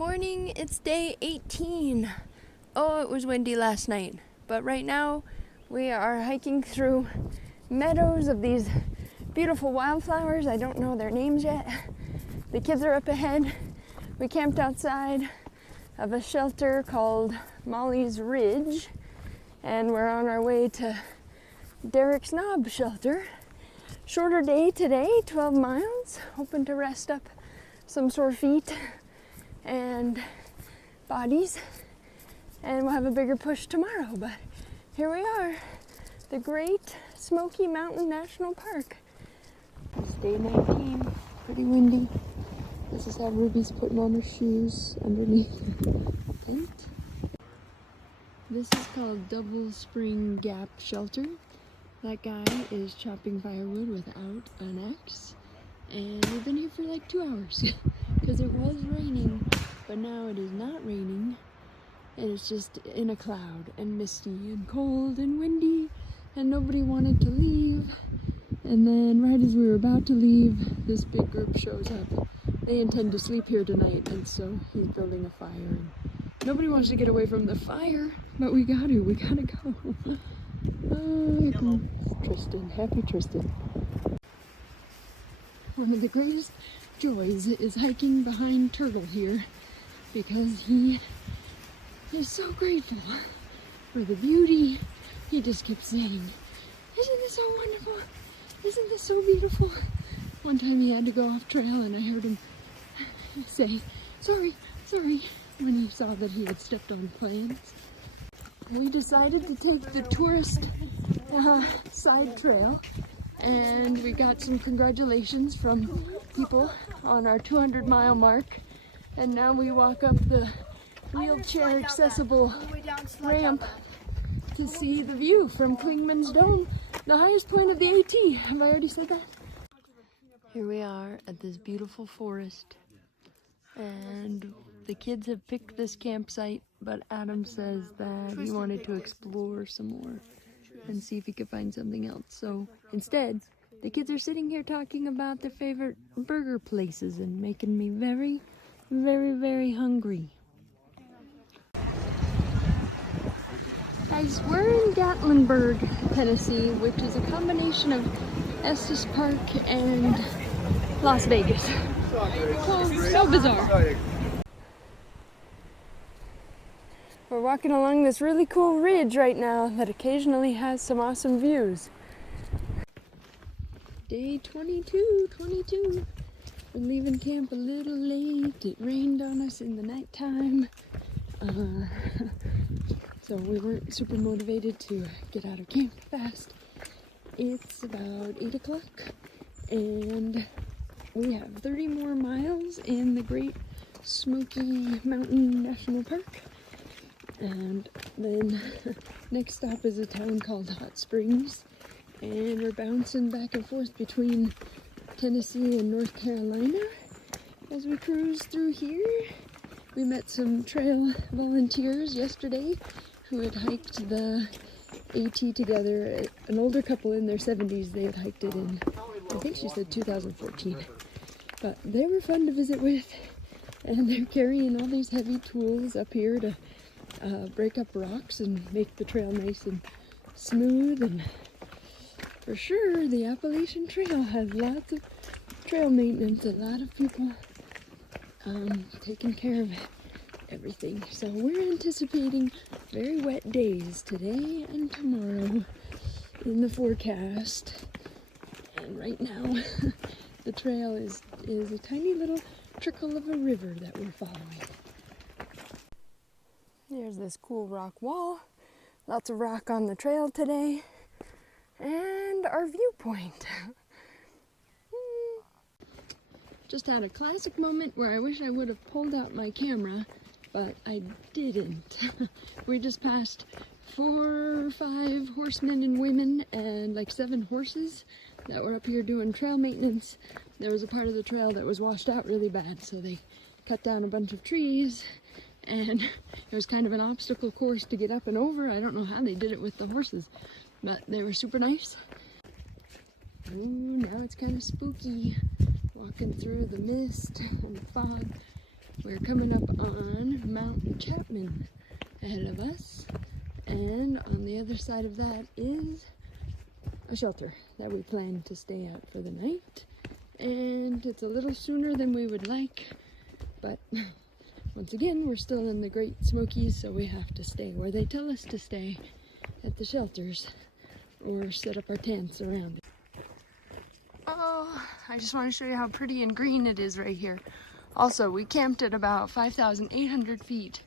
morning, it's day 18. Oh, it was windy last night, but right now we are hiking through meadows of these beautiful wildflowers. I don't know their names yet. The kids are up ahead. We camped outside of a shelter called Molly's Ridge, and we're on our way to Derek's Knob shelter. Shorter day today, 12 miles, hoping to rest up some sore feet and bodies, and we'll have a bigger push tomorrow. But here we are, the Great Smoky Mountain National Park. It's day 19, pretty windy. This is how Ruby's putting on her shoes underneath the tent. This is called Double Spring Gap Shelter. That guy is chopping firewood without an axe, and we've been here for like 2 hours because it was raining, but now it is not raining, and it's just in a cloud and misty and cold and windy, and nobody wanted to leave. And then right as we were about to leave, this big group shows up. They intend to sleep here tonight, and so he's building a fire, and nobody wants to get away from the fire, but we gotta go. Oh, Tristan, happy Tristan. One of the greatest joys is hiking behind Turtle here, because he is so grateful for the beauty. He just keeps saying, "Isn't this so wonderful? Isn't this so beautiful?" One time he had to go off trail and I heard him say, sorry, when he saw that he had stepped on plants. We decided to take the tourist side trail, and we got some congratulations from people on our 200-mile mark, and now we walk up the wheelchair accessible ramp to see the view from Klingman's Dome, the highest point of the AT. Have I already said that? Here we are at this beautiful forest, and the kids have picked this campsite, but Adam says that he wanted to explore some more and see if he could find something else. So instead, the kids are sitting here talking about their favorite burger places and making me very, very, very hungry. Guys, we're in Gatlinburg, Tennessee, which is a combination of Estes Park and Las Vegas. So bizarre. We're walking along this really cool ridge right now that occasionally has some awesome views. Day 22. We're leaving camp a little late. It rained on us in the nighttime. So we weren't super motivated to get out of camp fast. It's about 8 o'clock, and we have 30 more miles in the Great Smoky Mountain National Park. And then next stop is a town called Hot Springs, and we're bouncing back and forth between Tennessee and North Carolina as we cruise through here. We met some trail volunteers yesterday who had hiked the AT together. An older couple in their 70s, they had hiked it in, I think she said 2014. But they were fun to visit with, and they're carrying all these heavy tools up here to break up rocks and make the trail nice and smooth. And for sure, the Appalachian Trail has lots of trail maintenance, a lot of people taking care of everything. So we're anticipating very wet days today and tomorrow in the forecast. And right now, the trail is a tiny little trickle of a river that we're following. There's this cool rock wall, lots of rock on the trail today, and our viewpoint. Just had a classic moment where I wish I would have pulled out my camera, but I didn't. We just passed 4 or 5 horsemen and women and like 7 horses that were up here doing trail maintenance. There was a part of the trail that was washed out really bad, so they cut down a bunch of trees, and it was kind of an obstacle course to get up and over. I don't know how they did it with the horses, but they were super nice. Ooh, now it's kind of spooky walking through the mist and the fog. We're coming up on Mount Chapman ahead of us, and on the other side of that is a shelter that we plan to stay at for the night. And it's a little sooner than we would like, but once again, we're still in the Great Smokies, so we have to stay where they tell us to stay at the shelters or set up our tents around it. Oh, I just want to show you how pretty and green it is right here. Also, we camped at about 5,800 feet.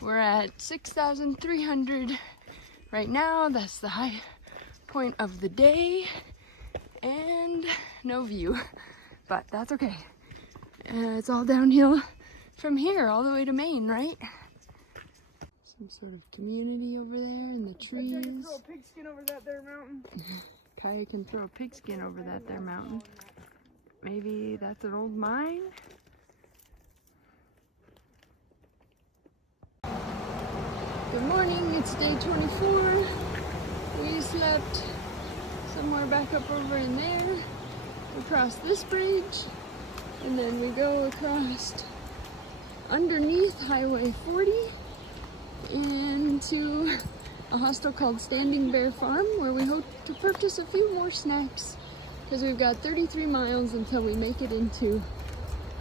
We're at 6,300 right now. That's the high point of the day, and no view, but that's okay. It's all downhill from here all the way to Maine, right? Some sort of community over there in the trees. I can throw a pigskin over that there mountain. Kaya can throw a pigskin over that there mountain. Maybe that's an old mine? Good morning, it's day 24. We slept somewhere back up over in there. We crossed this bridge, and then we go across underneath Highway 40 into a hostel called Standing Bear Farm, where we hope to purchase a few more snacks because we've got 33 miles until we make it into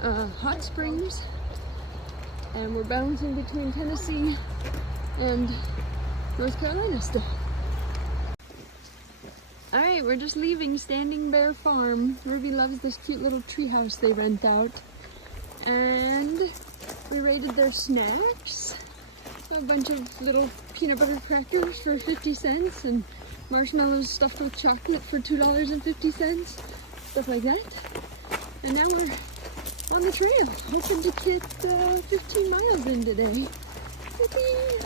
Hot Springs, and we're bouncing between Tennessee and North Carolina still. Alright, we're just leaving Standing Bear Farm. Ruby loves this cute little treehouse they rent out. And we raided their snacks. A bunch of little peanut butter crackers for 50 cents and marshmallows stuffed with chocolate for $2.50. Stuff like that. And now we're on the trail, hoping to get 15 miles in today. Yippee!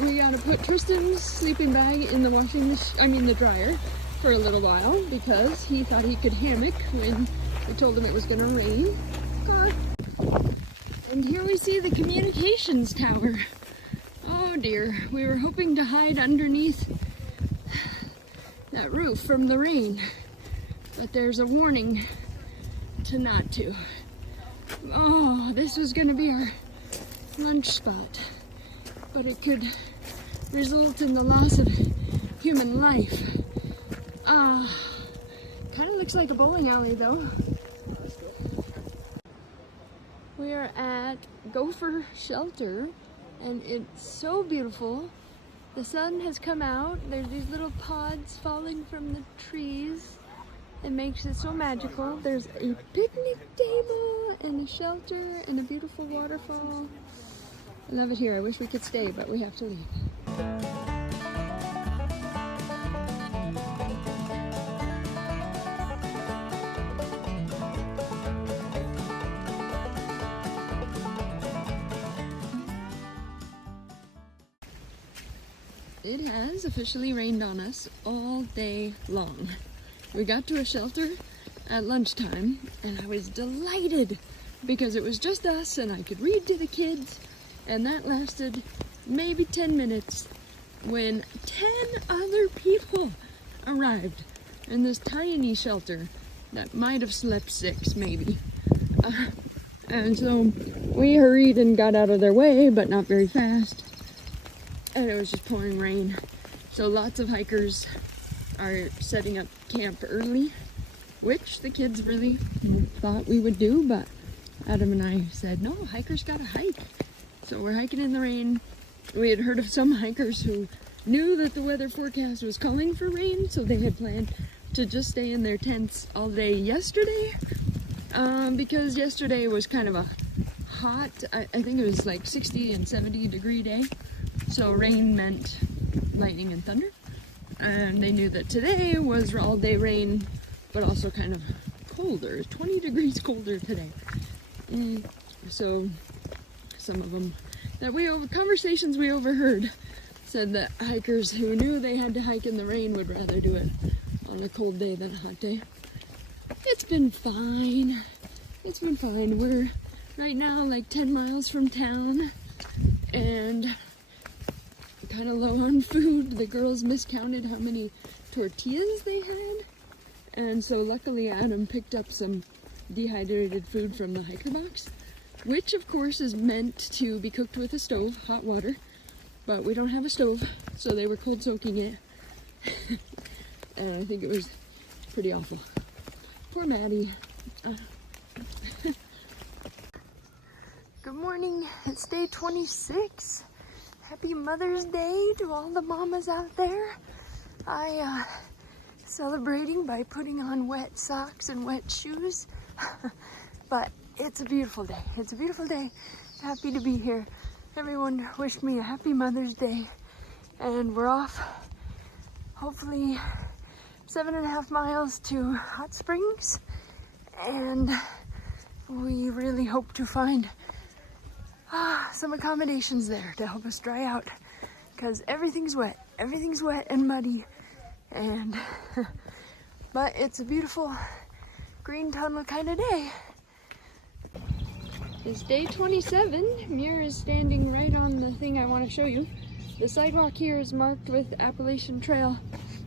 We gotta put Tristan's sleeping bag in the the dryer for a little while because he thought he could hammock when we told him it was gonna rain. And here we see the communications tower. Oh dear, we were hoping to hide underneath that roof from the rain, but there's a warning to not to. Oh, this was gonna be our lunch spot, but it could result in the loss of human life. Kind of looks like a bowling alley though. We are at Gopher Shelter, and it's so beautiful. The sun has come out. There's these little pods falling from the trees. It makes it so magical. There's a picnic table and a shelter and a beautiful waterfall. I love it here. I wish we could stay, but we have to leave. It has officially rained on us all day long. We got to a shelter at lunchtime, and I was delighted because it was just us and I could read to the kids, and that lasted maybe 10 minutes when 10 other people arrived in this tiny shelter that might have slept 6 maybe. And so we hurried and got out of their way, but not very fast. And it was just pouring rain. So lots of hikers are setting up camp early, which the kids really thought we would do, but Adam and I said, no, hikers gotta hike. So we're hiking in the rain. We had heard of some hikers who knew that the weather forecast was calling for rain, so they had planned to just stay in their tents all day yesterday, because yesterday was kind of a hot, I think it was like 60 and 70 degree day. So rain meant lightning and thunder, and they knew that today was all day rain, but also kind of colder, 20 degrees colder today. So some of them conversations we overheard said that hikers who knew they had to hike in the rain would rather do it on a cold day than a hot day. It's been fine. It's been fine. We're right now like 10 miles from town and kind of low on food. The girls miscounted how many tortillas they had, and so luckily Adam picked up some dehydrated food from the hiker box, which of course is meant to be cooked with a stove, hot water, but we don't have a stove, so they were cold soaking it. And I think it was pretty awful. Poor Maddie. Good morning, it's day 26. Happy Mother's Day to all the mamas out there. I celebrating by putting on wet socks and wet shoes. But it's a beautiful day. It's a beautiful day. Happy to be here. Everyone wished me a happy Mother's Day. And we're off, hopefully 7.5 miles to Hot Springs. And we really hope to find some accommodations there to help us dry out, because everything's wet and muddy, and but it's a beautiful green tunnel kind of day. It's day 27. Muir is standing right on the thing I want to show you. The sidewalk here is marked with Appalachian Trail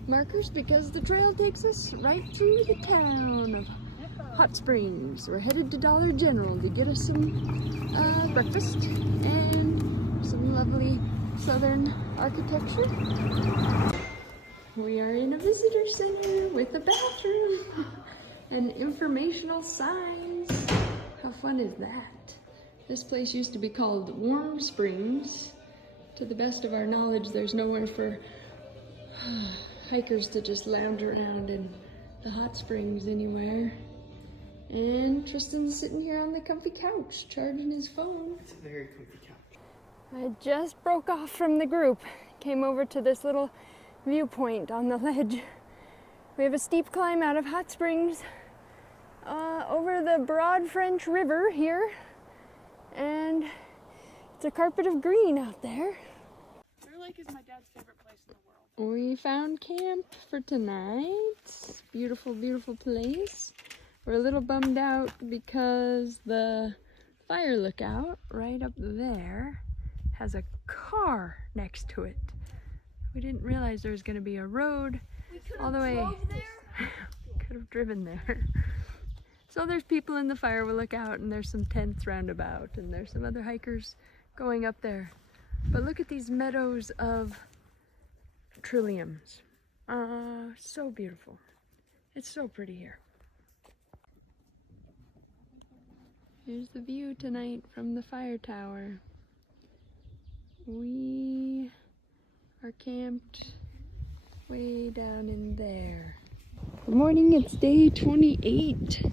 markers because the trail takes us right through the town of Hot Springs. We're headed to Dollar General to get us some breakfast and some lovely southern architecture. We are in a visitor center with a bathroom and informational signs. How fun is that? This place used to be called Warm Springs. To the best of our knowledge, there's nowhere for hikers to just lounge around in the hot springs anywhere. And Tristan's sitting here on the comfy couch, charging his phone. It's a very comfy couch. I just broke off from the group, came over to this little viewpoint on the ledge. We have a steep climb out of Hot Springs over the broad French River here, and it's a carpet of green out there. Clear Lake is my dad's favorite place in the world. We found camp for tonight. Beautiful, beautiful place. We're a little bummed out because the fire lookout right up there has a car next to it. We didn't realize there was going to be a road all the way. Could have driven there. So there's people in the fire lookout, and there's some tents roundabout, and there's some other hikers going up there. But look at these meadows of trilliums. So beautiful. It's so pretty here. Here's the view tonight from the fire tower. We are camped way down in there. Good morning, it's day 28.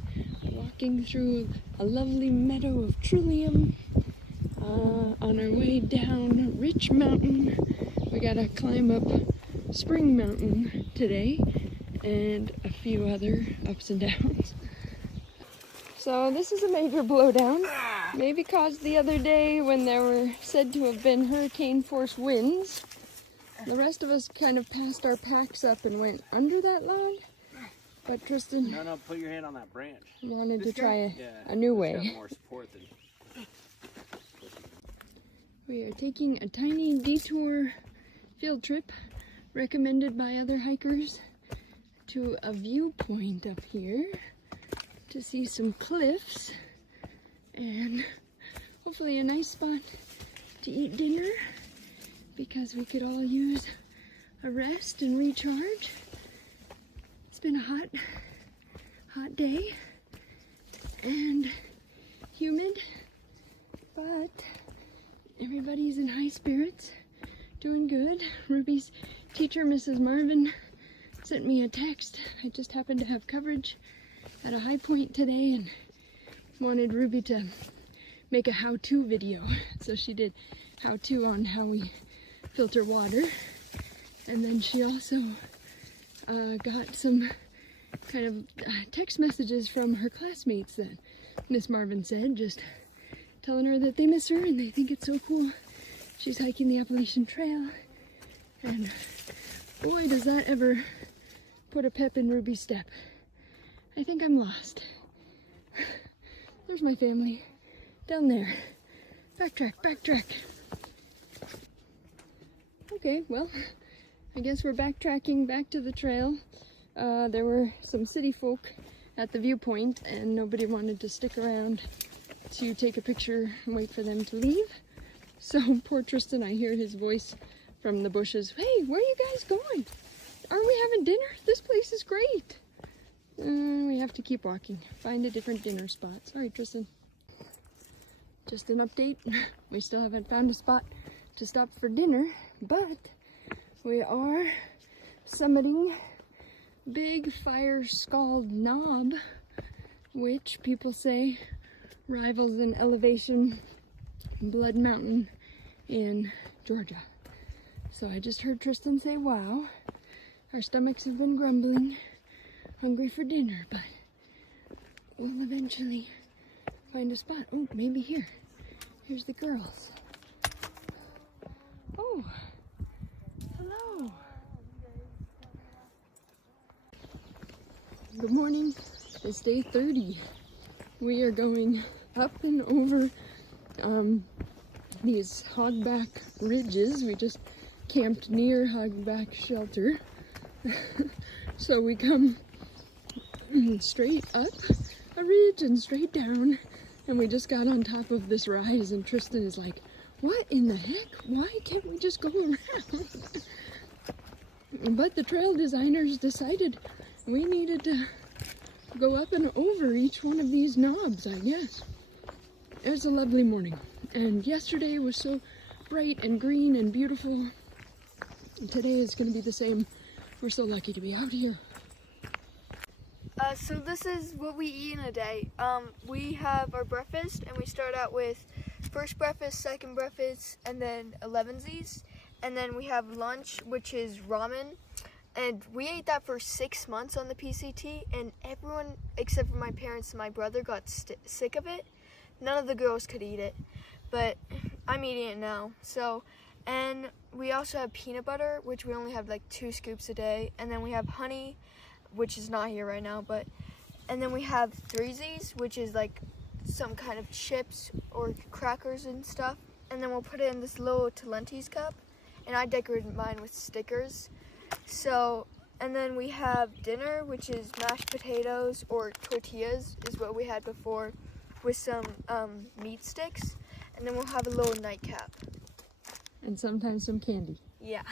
Walking through a lovely meadow of trillium on our way down Rich Mountain. We gotta climb up Spring Mountain today and a few other ups and downs. So this is a major blowdown, maybe caused the other day when there were said to have been hurricane force winds. The rest of us kind of passed our packs up and went under that log, but Tristan No, put your hand on that branch. wanted to try Yeah, a new it's way. got more support than... We are taking a tiny detour field trip recommended by other hikers to a viewpoint up here to see some cliffs and hopefully a nice spot to eat dinner, because we could all use a rest and recharge. It's been a hot day and humid, but everybody's in high spirits, doing good. Ruby's teacher, Mrs. Marvin, sent me a text. I just happened to have coverage at a high point today and wanted Ruby to make a how-to video. So she did how-to on how we filter water. And then she also got some kind of text messages from her classmates that Miss Marvin said, just telling her that they miss her and they think it's so cool. She's hiking the Appalachian Trail, and boy, does that ever put a pep in Ruby's step. I think I'm lost. There's my family down there. Backtrack. Okay, well, I guess we're backtracking back to the trail. There were some city folk at the viewpoint and nobody wanted to stick around to take a picture and wait for them to leave. So poor Tristan, I hear his voice from the bushes. Hey, where are you guys going? Aren't we having dinner? This place is great. We have to keep walking, find a different dinner spot. Sorry, Tristan. Just an update. We still haven't found a spot to stop for dinner, but we are summiting Big Fire Scald Knob, which people say rivals in elevation Blood Mountain in Georgia. So I just heard Tristan say, wow, our stomachs have been grumbling, hungry for dinner, but we'll eventually find a spot. Oh, maybe here. Here's the girls. Oh, hello. Good morning. It's day 30. We are going up and over these hogback ridges. We just camped near hogback shelter. So we come straight up a ridge and straight down, and we just got on top of this rise, and Tristan is like, what in the heck? Why can't we just go around? But the trail designers decided we needed to go up and over each one of these knobs, I guess. It was a lovely morning, and yesterday was so bright and green and beautiful. And today is going to be the same. We're so lucky to be out here. So this is what we eat in a day. We have our breakfast, and we start out with first breakfast, second breakfast, and then 11sies. And then we have lunch, which is ramen. And we ate that for 6 months on the PCT, and everyone except for my parents and my brother got sick of it. None of the girls could eat it, but I'm eating it now. So, and we also have peanut butter, which we only have like 2 scoops a day. And then we have honey, which is not here right now, and then we have 3sies, which is like some kind of chips or crackers and stuff. And then we'll put it in this little Talenti's cup, and I decorated mine with stickers. So, and then we have dinner, which is mashed potatoes or tortillas is what we had before, with some meat sticks. And then we'll have a little nightcap. And sometimes some candy. Yeah.